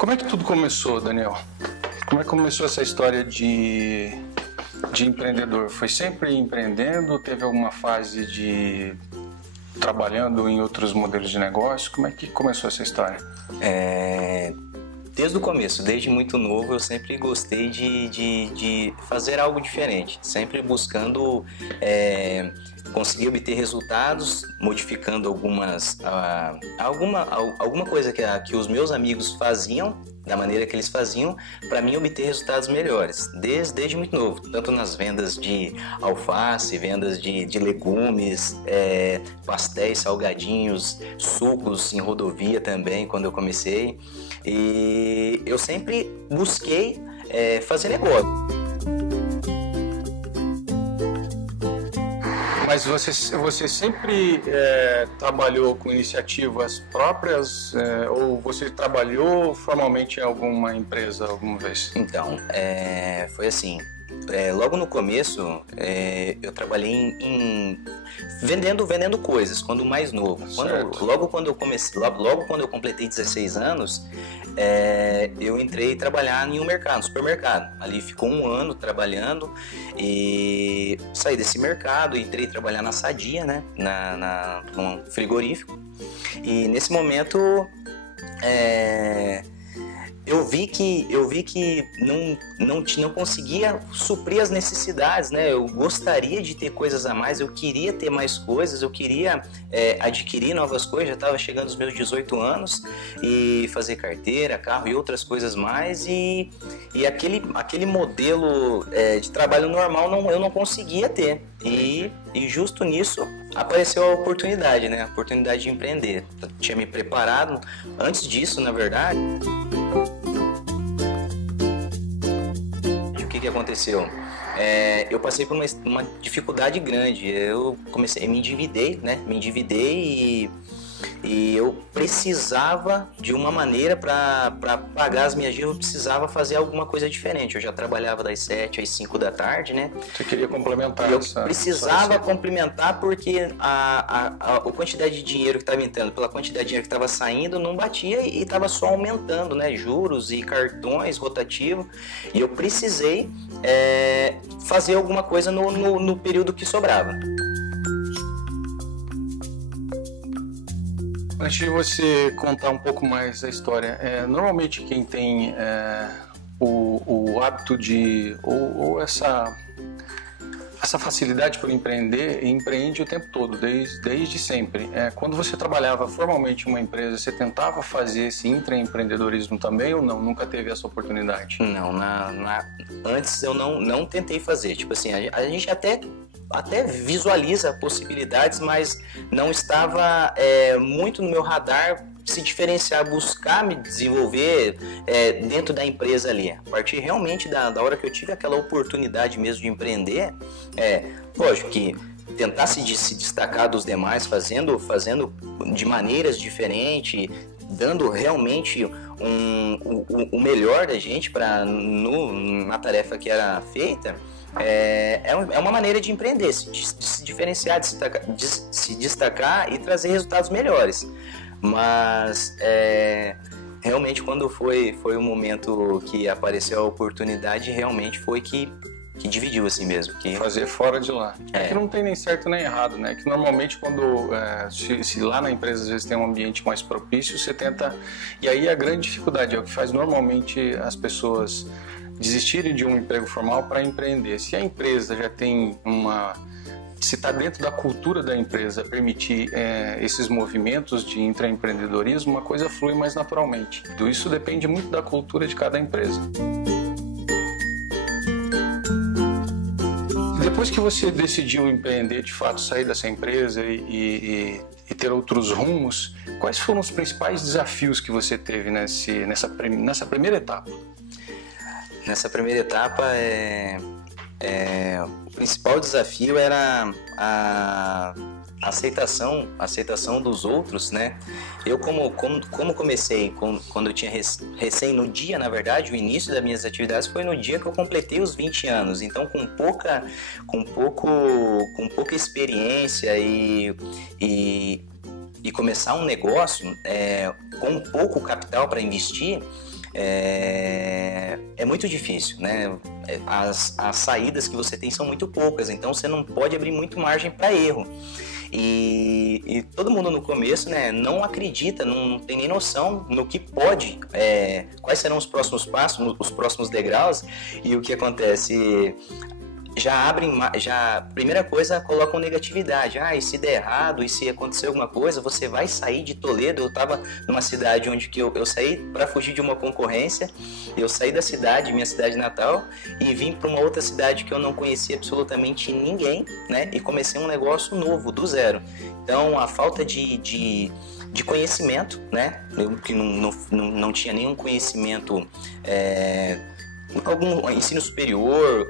Como é que tudo começou, Daniel? Como é que começou essa história de empreendedor? Foi sempre empreendendo? Teve alguma fase de trabalhando em outros modelos de negócio? Como é que começou essa história? Desde o começo, desde muito novo, eu sempre gostei de fazer algo diferente, sempre buscando conseguir obter resultados, modificando alguma coisa que os meus amigos faziam, da maneira que eles faziam, para mim obter resultados melhores, desde muito novo, tanto nas vendas de alface, vendas de legumes, pastéis, salgadinhos, sucos em rodovia também, quando eu comecei. E eu sempre busquei fazer negócio. Mas você sempre trabalhou com iniciativas próprias ou você trabalhou formalmente em alguma empresa alguma vez? Então, foi assim. Logo no começo, eu trabalhei vendendo coisas, quando mais novo. Logo quando eu completei 16 anos, eu entrei trabalhar em um supermercado. Ali ficou um ano trabalhando e saí desse mercado, entrei trabalhar na Sadia, né, num frigorífico. E nesse momento, eu vi que não conseguia suprir as necessidades, né? Eu gostaria de ter coisas a mais, eu queria ter mais coisas, eu queria adquirir novas coisas, já estava chegando aos meus 18 anos e fazer carteira, carro e outras coisas mais, e aquele modelo de trabalho normal eu não conseguia ter. E justo nisso apareceu a oportunidade, né? A oportunidade de empreender. Eu tinha me preparado antes disso, na verdade. O que aconteceu? Eu passei por uma dificuldade grande. Eu me endividei, né? E eu precisava de uma maneira para pagar as minhas dívidas, eu precisava fazer alguma coisa diferente. Eu já trabalhava das 7 às 5 da tarde, né? Você queria complementar eu precisava complementar porque a quantidade de dinheiro que estava entrando pela quantidade de dinheiro que estava saindo não batia e estava só aumentando, né? Juros e cartões rotativos. E eu precisei fazer alguma coisa no período que sobrava. Antes de você contar um pouco mais a história, normalmente quem tem o hábito ou essa facilidade por empreender, empreende o tempo todo, desde sempre. Quando você trabalhava formalmente em uma empresa, você tentava fazer esse intraempreendedorismo também ou não? Nunca teve essa oportunidade? Não, antes eu não tentei fazer. Tipo assim, a gente até visualiza possibilidades, mas não estava muito no meu radar se diferenciar, buscar me desenvolver dentro da empresa ali. A partir realmente da hora que eu tive aquela oportunidade mesmo de empreender, lógico que tentar se destacar dos demais, fazendo de maneiras diferentes, dando realmente o melhor da gente na tarefa que era feita. É uma maneira de empreender, de se diferenciar, de se destacar e trazer resultados melhores. Mas realmente quando foi o momento que apareceu a oportunidade, realmente foi que dividiu assim mesmo. Fazer fora de lá. Que não tem nem certo nem errado, né? Que normalmente quando, se lá na empresa às vezes tem um ambiente mais propício, você tenta... E aí a grande dificuldade é o que faz normalmente as desistirem de um emprego formal para empreender. Se a empresa já tem se está dentro da cultura da empresa permitir esses movimentos de intraempreendedorismo, a coisa flui mais naturalmente. Tudo isso depende muito da cultura de cada empresa. Depois que você decidiu empreender, de fato, sair dessa empresa e ter outros rumos, quais foram os principais desafios que você teve nessa primeira etapa? Nessa primeira etapa, o principal desafio era a aceitação dos outros, né? Eu como comecei, quando eu tinha no dia, na verdade, o início das minhas atividades foi no dia que eu completei os 20 anos, então com pouca experiência e começar um negócio com pouco capital para investir, é muito difícil, né? As saídas que você tem são muito poucas, então você não pode abrir muito margem para erro. E todo mundo no começo, né, não acredita, não tem nem noção no que pode, quais serão os próximos passos, os próximos degraus, e o que acontece... primeira coisa, colocam negatividade. E se der errado, e se acontecer alguma coisa, você vai sair de Toledo. Eu estava numa cidade onde que eu saí para fugir de uma concorrência. Eu saí da cidade, minha cidade natal, e vim para uma outra cidade que eu não conhecia absolutamente ninguém, né? E comecei um negócio novo, do zero. Então, a falta de conhecimento, né? Eu que não tinha nenhum conhecimento... algum ensino superior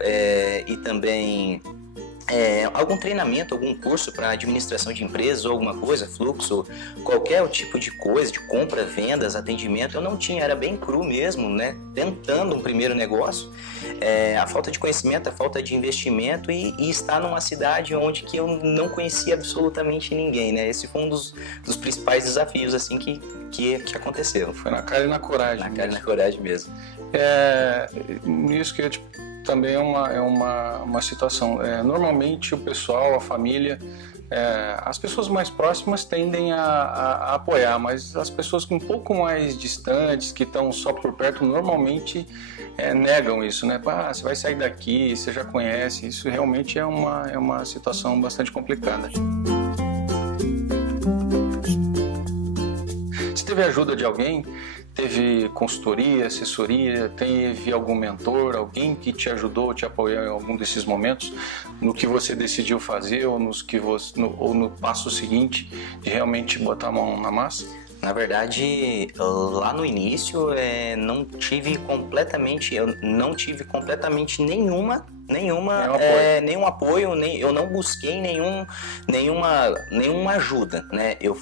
e também algum treinamento, algum curso para administração de empresas ou alguma coisa, fluxo, qualquer tipo de coisa, de compra, vendas, atendimento, eu não tinha, era bem cru mesmo, né? Tentando um primeiro negócio, a falta de conhecimento, a falta de investimento e estar numa cidade onde que eu não conhecia absolutamente ninguém, né? Esse foi um dos principais desafios assim que aconteceu. Foi na cara e na coragem. Na cara e na coragem mesmo. Nisso que também é uma situação. Normalmente o pessoal, a família, as pessoas mais próximas tendem a apoiar, mas as pessoas um pouco mais distantes, que estão só por perto, normalmente negam isso, né? Você vai sair daqui, você já conhece. Isso realmente é uma situação bastante complicada. Você teve a ajuda de alguém? Teve consultoria, assessoria, teve algum mentor, alguém que te ajudou, te apoiou em algum desses momentos, no que você decidiu fazer ou no passo seguinte de realmente botar a mão na massa? Na verdade, lá no início, eu não tive completamente nenhum apoio, eu não busquei nenhuma ajuda, né? Eu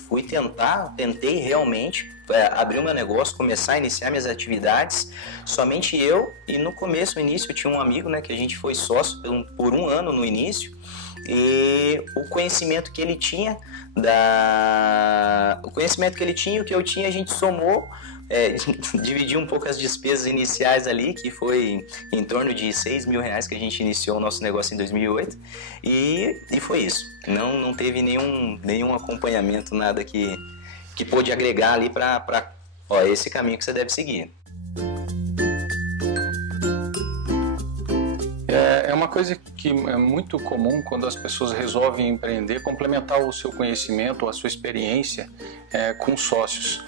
tentei realmente abrir o meu negócio, começar a iniciar minhas atividades, somente eu, e no início eu tinha um amigo, né, que a gente foi sócio por um ano no início, e o conhecimento que ele tinha e o que eu tinha, a gente somou, dividiu um pouco as despesas iniciais ali, que foi em torno de R$6.000 que a gente iniciou o nosso negócio em 2008, e foi isso. Não teve nenhum acompanhamento, nada que pôde agregar ali para esse caminho que você deve seguir. É uma coisa que é muito comum quando as pessoas resolvem empreender, complementar o seu conhecimento, a sua experiência com sócios.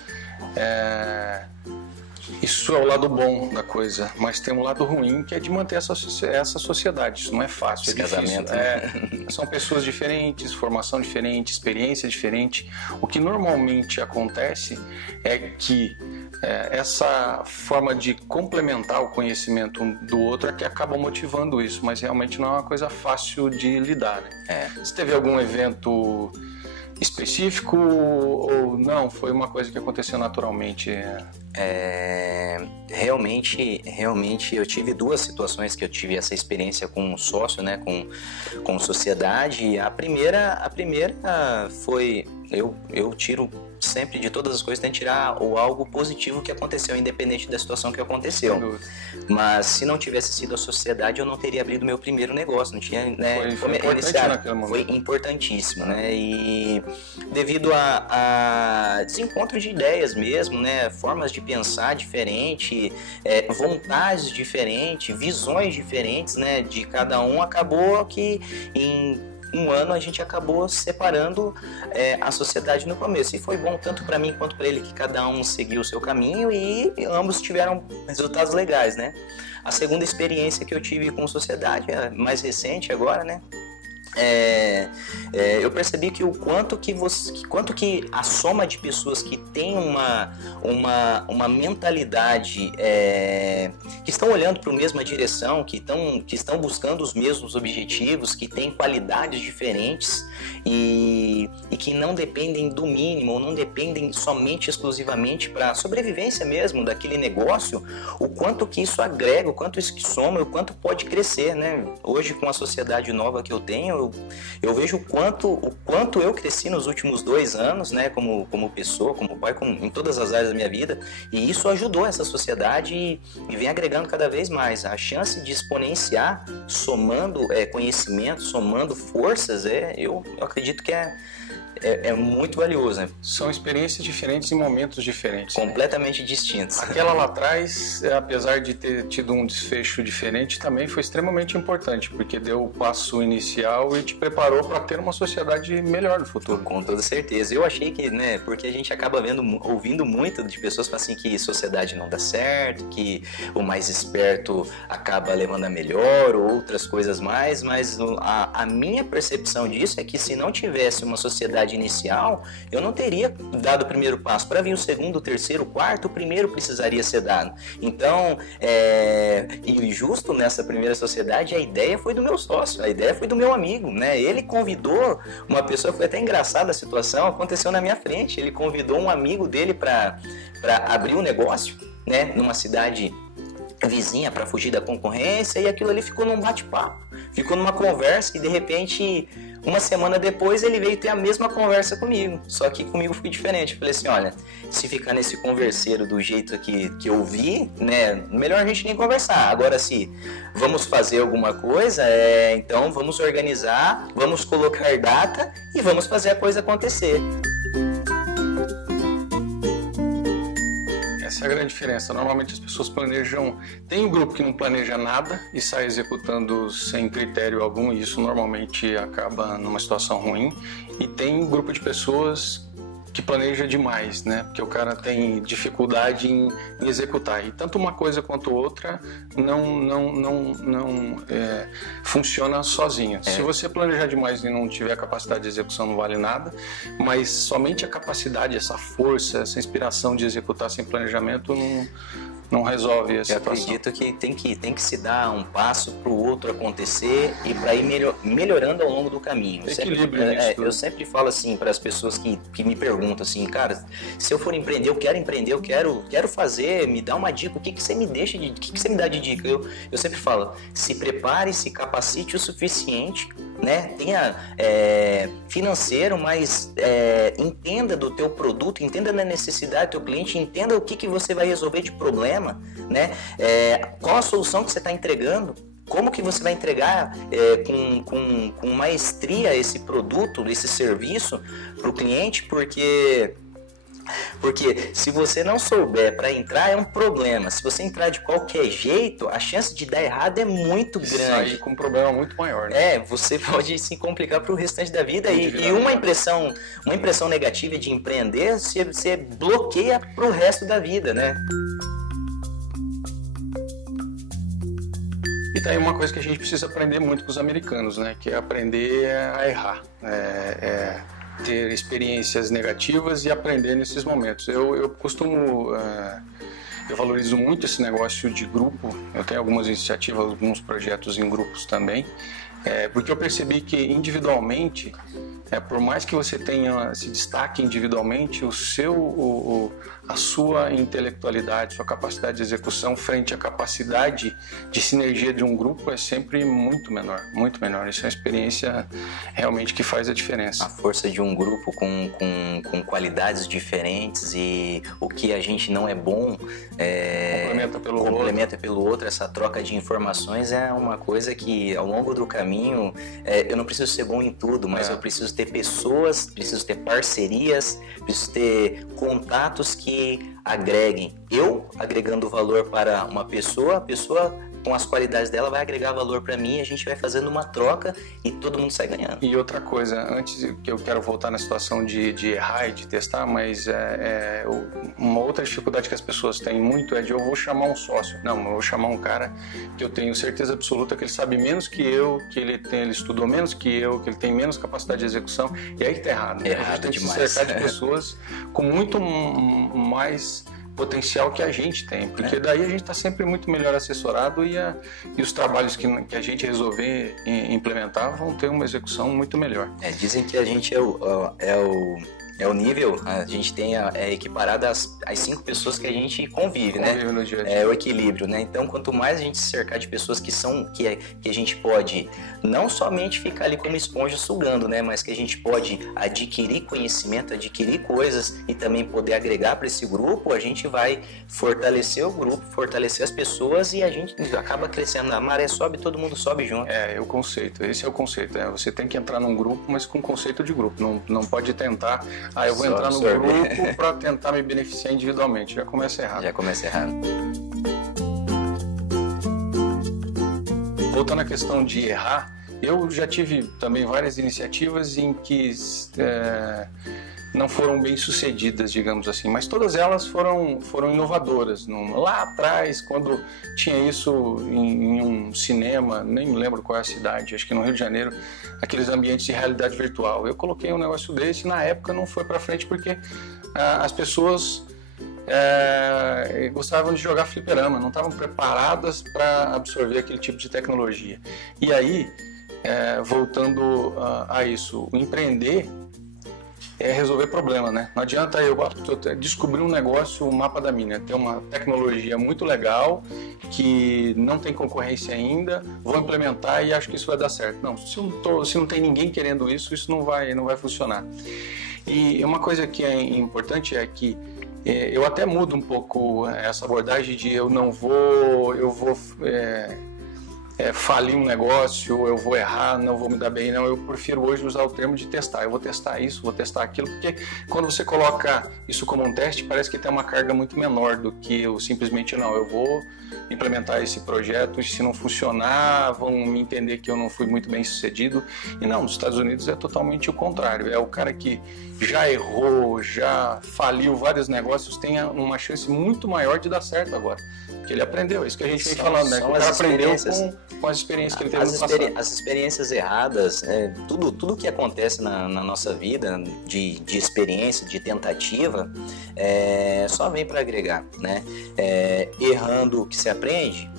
Isso é o lado bom da coisa, mas tem um lado ruim, que é de manter essa sociedade. Isso não é fácil, é difícil. São pessoas diferentes, formação diferente, experiência diferente. O que normalmente acontece é que essa forma de complementar o conhecimento um do outro é que acaba motivando isso, mas realmente não é uma coisa fácil de lidar, né? Você teve algum evento específico ou não? Foi uma coisa que aconteceu naturalmente? Realmente eu tive duas situações que eu tive essa experiência com um sócio, né, com sociedade. A primeira foi, eu tiro sempre de todas as coisas, tento tirar algo positivo que aconteceu, independente da situação que aconteceu. Mas se não tivesse sido a sociedade, eu não teria abrido meu primeiro negócio, não tinha, né? Foi importante naquele momento. Foi importantíssimo, né? E devido a desencontro de ideias mesmo, né? Formas de pensar diferente, vontades diferentes, visões diferentes, né? De cada um, acabou que em um ano a gente acabou separando a sociedade no começo, e foi bom tanto para mim quanto para ele, que cada um seguiu o seu caminho e ambos tiveram resultados legais, né? A segunda experiência que eu tive com sociedade, mais recente agora, né? Eu percebi que o quanto que a soma de pessoas que tem uma mentalidade, que estão olhando para a mesma direção, que estão buscando os mesmos objetivos, que têm qualidades diferentes e que não dependem do mínimo, ou não dependem somente exclusivamente para a sobrevivência mesmo daquele negócio, o quanto que isso agrega, o quanto isso que soma, o quanto pode crescer, né? Hoje, com a sociedade nova que eu tenho, eu vejo o quanto eu cresci nos últimos 2 anos, né, como pessoa, como pai, em todas as áreas da minha vida, e isso ajudou essa sociedade e vem agregando cada vez mais. A chance de exponenciar, somando conhecimento, somando forças, eu acredito que é muito valioso, né? São experiências diferentes em momentos diferentes. Completamente distintos. Aquela lá atrás, apesar de ter tido um desfecho diferente, também foi extremamente importante, porque deu o passo inicial e te preparou para ter uma sociedade melhor no futuro. Com toda certeza. Eu achei que, né, porque a gente acaba ouvindo muito de pessoas que falam assim que sociedade não dá certo, que o mais esperto acaba levando a melhor, ou outras coisas mais, mas a minha percepção disso é que se não tivesse uma sociedade inicial, eu não teria dado o primeiro passo. Para vir o segundo, o terceiro, o quarto, o primeiro precisaria ser dado. Então, e justo nessa primeira sociedade, a ideia foi do meu sócio, a ideia foi do meu amigo, né? Ele convidou uma pessoa, foi até engraçada a situação, aconteceu na minha frente, ele convidou um amigo dele para abrir um negócio, né, numa cidade vizinha para fugir da concorrência, e aquilo ali ficou num bate-papo, ficou numa conversa, e de repente, uma semana depois, ele veio ter a mesma conversa comigo, só que comigo foi diferente. Eu falei assim, olha, se ficar nesse converseiro do jeito que eu vi, né, melhor a gente nem conversar. Agora, se vamos fazer alguma coisa, então vamos organizar, vamos colocar data e vamos fazer a coisa acontecer. Essa é a grande diferença. Normalmente as pessoas planejam... Tem um grupo que não planeja nada e sai executando sem critério algum, e isso normalmente acaba numa situação ruim. E tem um grupo de pessoas que planeja demais, né? Porque o cara tem dificuldade em executar. E tanto uma coisa quanto outra não funciona sozinha. Se você planejar demais e não tiver capacidade de execução, não vale nada. Mas somente a capacidade, essa força, essa inspiração de executar sem planejamento não resolve a situação. Eu acredito que tem que se dar um passo para o outro acontecer e para ir melhorando ao longo do caminho. Eu sempre falo assim para as pessoas que me perguntam assim, cara, se eu for empreender, eu quero fazer, me dá uma dica, o que você me deixa o que você me dá de dica? Eu sempre falo, se prepare, se capacite o suficiente, né? Tenha financeiro, mas entenda do teu produto, entenda da necessidade do teu cliente, entenda o que você vai resolver de problema, né? Qual a solução que você está entregando, como que você vai entregar com maestria esse produto, esse serviço para o cliente, porque se você não souber para entrar é um problema. Se você entrar de qualquer jeito, a chance de dar errado é muito grande. Sair com um problema muito maior, né? Você pode se complicar para o restante da vida. E uma impressão negativa de empreender, você bloqueia para o resto da vida, né? E daí uma coisa que a gente precisa aprender muito com os americanos, né? Que é aprender a errar. Ter experiências negativas e aprender nesses momentos. Eu valorizo muito esse negócio de grupo. Eu tenho algumas iniciativas, alguns projetos em grupos também, porque eu percebi que individualmente, por mais que você se destaque individualmente, a sua intelectualidade, sua capacidade de execução frente à capacidade de sinergia de um grupo é sempre muito menor, muito menor. Isso é uma experiência realmente que faz a diferença. A força de um grupo com qualidades diferentes, e o que a gente não é bom complementa pelo outro. Essa troca de informações é uma coisa que ao longo do caminho, eu não preciso ser bom em tudo, mas eu preciso ter pessoas, preciso ter parcerias, preciso ter contatos que agreguem. Eu agregando valor para uma pessoa, a pessoa com as qualidades dela vai agregar valor para mim, a gente vai fazendo uma troca e todo mundo sai ganhando. E outra coisa, antes que eu quero voltar na situação de errar e de testar, mas uma outra dificuldade que as pessoas têm muito é de eu vou chamar um sócio. Não, eu vou chamar um cara que eu tenho certeza absoluta que ele sabe menos que eu, que ele estudou menos que eu, que ele tem menos capacidade de execução, e aí que tá errado. Né? A gente tem que se cercar de pessoas com muito mais potencial que a gente tem, porque daí a gente está sempre muito melhor assessorado e os trabalhos que a gente resolver implementar vão ter uma execução muito melhor. Dizem que a gente é É o nível, a gente tem equiparado às 5 pessoas que a gente convive, né? No dia a dia. É o equilíbrio, né? Então, quanto mais a gente se cercar de pessoas que a gente pode não somente ficar ali como esponja sugando, né? Mas que a gente pode adquirir conhecimento, adquirir coisas e também poder agregar para esse grupo, a gente vai fortalecer o grupo, fortalecer as pessoas e a gente acaba crescendo. A maré sobe, todo mundo sobe junto. É o conceito, esse é o conceito. Você tem que entrar num grupo, mas com conceito de grupo. Não pode tentar, eu vou entrar no grupo para tentar me beneficiar individualmente. Já começa errado. Voltando à questão de errar, eu já tive também várias iniciativas em que não foram bem sucedidas, digamos assim, mas todas elas foram inovadoras. Lá atrás, quando tinha isso em um cinema, nem me lembro qual é a cidade, acho que no Rio de Janeiro, aqueles ambientes de realidade virtual. Eu coloquei um negócio desse e na época não foi para frente porque as pessoas gostavam de jogar fliperama, não estavam preparadas para absorver aquele tipo de tecnologia. E aí, voltando a isso, o empreender é resolver problema, né? Não adianta eu descobrir um negócio, um mapa da mina, ter uma tecnologia muito legal que não tem concorrência ainda, vou implementar e acho que isso vai dar certo. Não, se não tem ninguém querendo isso não vai funcionar. E uma coisa que é importante é que eu até mudo um pouco essa abordagem de eu vou falir um negócio, eu vou errar, não vou me dar bem, não. Eu prefiro hoje usar o termo de testar. Eu vou testar isso, vou testar aquilo, porque quando você coloca isso como um teste, parece que tem uma carga muito menor do que eu simplesmente eu vou implementar esse projeto e se não funcionar, vão me entender que eu não fui muito bem sucedido. E não, nos Estados Unidos é totalmente o contrário. É o cara que já errou, já faliu vários negócios, tem uma chance muito maior de dar certo agora. Porque ele aprendeu, é isso que a gente vem falando, né? Que o cara aprendeu com as experiências que ele teve no passado. As experiências erradas, tudo que acontece na nossa vida, de experiência, de tentativa, só vem para agregar, né? Errando o que se aprende,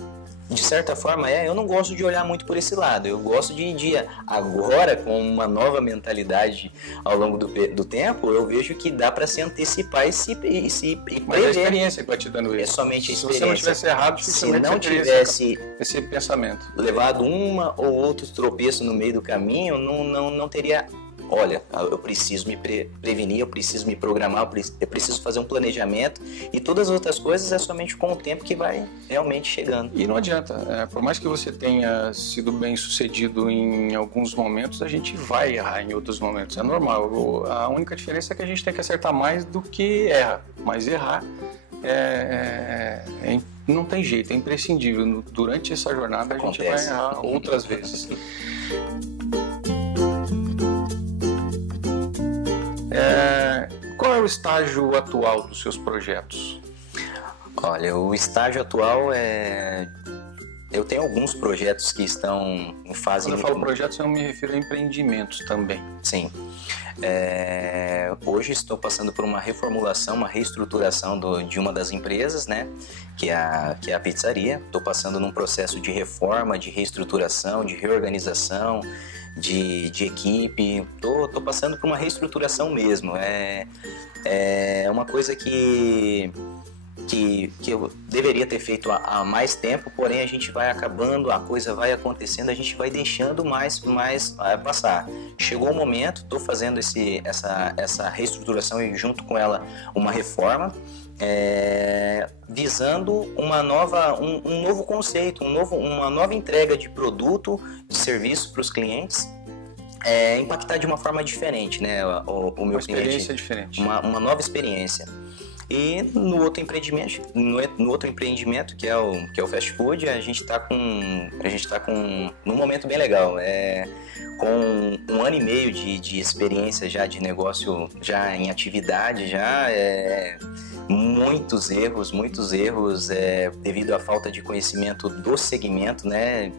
de certa forma, eu não gosto de olhar muito por esse lado. Eu gosto de agora, com uma nova mentalidade ao longo do tempo, eu vejo que dá para se antecipar e prever. Mas a experiência que vai te dando isso. É somente a experiência. Se você não tivesse errado, se não tivesse esse pensamento, levado uma ou outro tropeço no meio do caminho, não teria... Olha, eu preciso me prevenir, eu preciso me programar, eu preciso fazer um planejamento e todas as outras coisas é somente com o tempo que vai realmente chegando. E não adianta, por mais que você tenha sido bem sucedido em alguns momentos, a gente vai errar em outros momentos, é normal. A única diferença é que a gente tem que acertar mais do que erra, mas errar não tem jeito, é imprescindível. Durante essa jornada a gente vai errar outras vezes. Qual é o estágio atual dos seus projetos? Olha, o estágio atual eu tenho alguns projetos que estão em fase... Quando eu falo projetos, eu me refiro a empreendimentos também. Sim. Hoje estou passando por uma reformulação, uma reestruturação de uma das empresas, né? Que é a pizzaria. Estou passando num processo de reforma, de reestruturação, de reorganização, de equipe. Tô passando por uma reestruturação mesmo. É uma coisa que eu deveria ter feito há mais tempo, porém a gente vai acabando, a coisa vai acontecendo, a gente vai deixando mais passar. Chegou o momento, estou fazendo essa reestruturação e junto com ela uma reforma, visando um novo conceito, uma nova entrega de produto, de serviço para os clientes. Impactar de uma forma diferente, né? O meu uma experiência cliente, diferente. Uma nova experiência. E no outro empreendimento que é o fast food, a gente está com num momento bem legal, com 1 ano e meio de experiência já de negócio, já em atividade, já muitos erros devido à falta de conhecimento do segmento, né?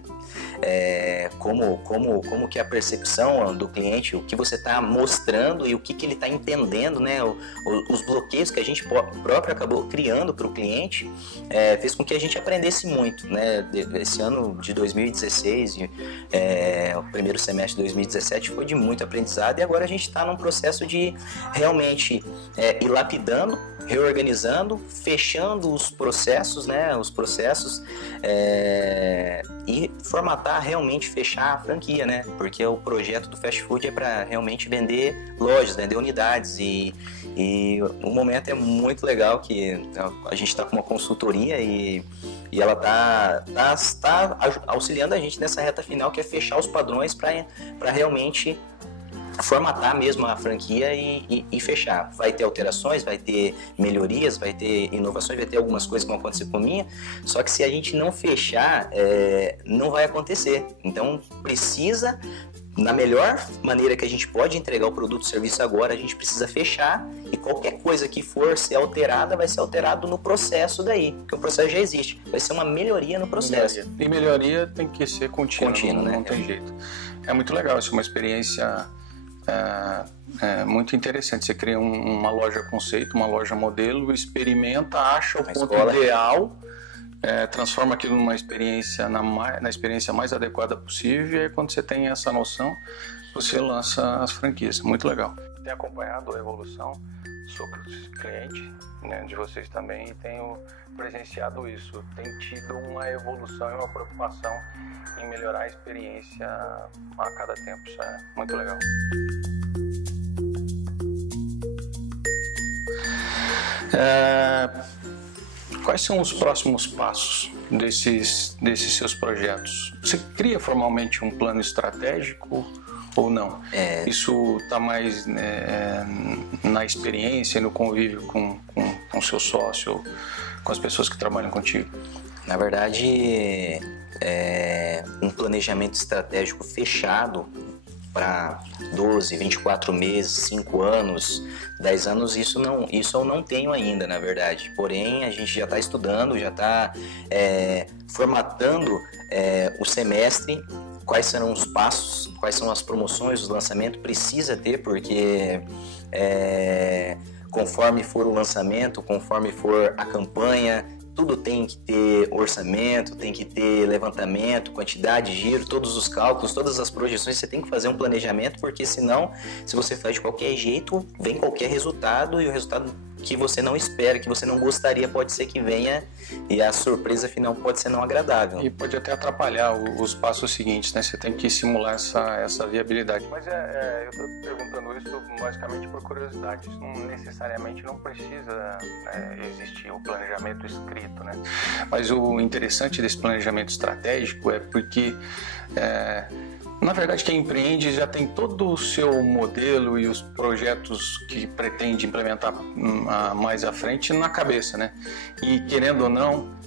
como que é a percepção do cliente, o que você está mostrando e o que ele está entendendo, né? Os bloqueios que a gente próprio acabou criando para o cliente fez com que a gente aprendesse muito, né? Esse ano de 2016, o primeiro semestre de 2017 foi de muito aprendizado, e agora a gente está num processo de realmente ir lapidando, reorganizando, fechando os processos, né? E formatar, realmente fechar a franquia, né? Porque o projeto do fast food é para realmente vender lojas, vender unidades, e o momento é muito legal que a gente está com uma consultoria e ela tá auxiliando a gente nessa reta final, que é fechar os padrões para realmente formatar mesmo a franquia e fechar. Vai ter alterações, vai ter melhorias, vai ter inovações, vai ter algumas coisas que vão acontecer com a minha, só que se a gente não fechar, não vai acontecer. Então precisa, na melhor maneira que a gente pode entregar o produto ou serviço agora, a gente precisa fechar, e qualquer coisa que for ser alterada, vai ser alterado no processo daí, porque o processo já existe, vai ser uma melhoria no processo. E melhoria tem que ser contínua, né? Não tem jeito. É muito legal, isso é uma experiência muito interessante. Você cria uma loja conceito, uma loja modelo, experimenta, acha o ponto ideal, transforma aquilo numa experiência na experiência mais adequada possível, e aí, quando você tem essa noção, você lança as franquias. Muito legal. Tenho acompanhado a evolução, sou cliente, né, de vocês também, e tenho presenciado isso. Tem tido uma evolução e uma preocupação em melhorar a experiência a cada tempo. Isso é muito legal. Quais são os próximos passos desses seus projetos? Você cria formalmente um plano estratégico ou não? Isso está mais na experiência e no convívio com o seu sócio, com as pessoas que trabalham contigo? Na verdade, um planejamento estratégico fechado para 12, 24 meses, 5 anos, 10 anos, isso eu não tenho ainda, na verdade. Porém, a gente já está estudando, já está formatando o semestre, quais serão os passos, quais são as promoções, os lançamentos, precisa ter, porque conforme for o lançamento, conforme for a campanha, tudo tem que ter orçamento, tem que ter levantamento, quantidade, giro, todos os cálculos, todas as projeções, você tem que fazer um planejamento, porque senão, se você faz de qualquer jeito, vem qualquer resultado, e o resultado que você não espera, que você não gostaria, pode ser que venha, e a surpresa final pode ser não agradável. E pode até atrapalhar os passos seguintes, né? Você tem que simular essa viabilidade. Mas eu estou perguntando isso basicamente por curiosidade. Isso necessariamente não precisa existir o planejamento escrito, né? Mas o interessante desse planejamento estratégico é porque na verdade, quem empreende já tem todo o seu modelo e os projetos que pretende implementar mais à frente na cabeça, né? E querendo ou não,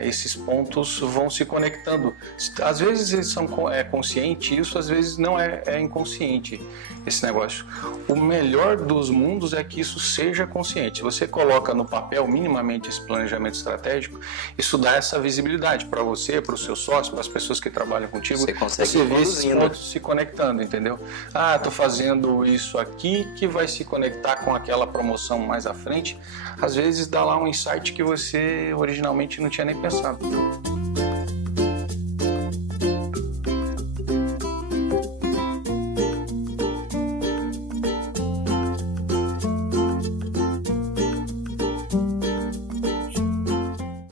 esses pontos vão se conectando. Às vezes eles são consciente isso, às vezes não é inconsciente esse negócio. O melhor dos mundos é que isso seja consciente. Se você coloca no papel minimamente esse planejamento estratégico, isso dá essa visibilidade para você, para o seu sócio, para as pessoas que trabalham contigo. Você vê esses pontos se conectando, entendeu? Estou fazendo isso aqui que vai se conectar com aquela promoção mais à frente. Às vezes dá lá um insight que você originalmente não tinha nem pensado.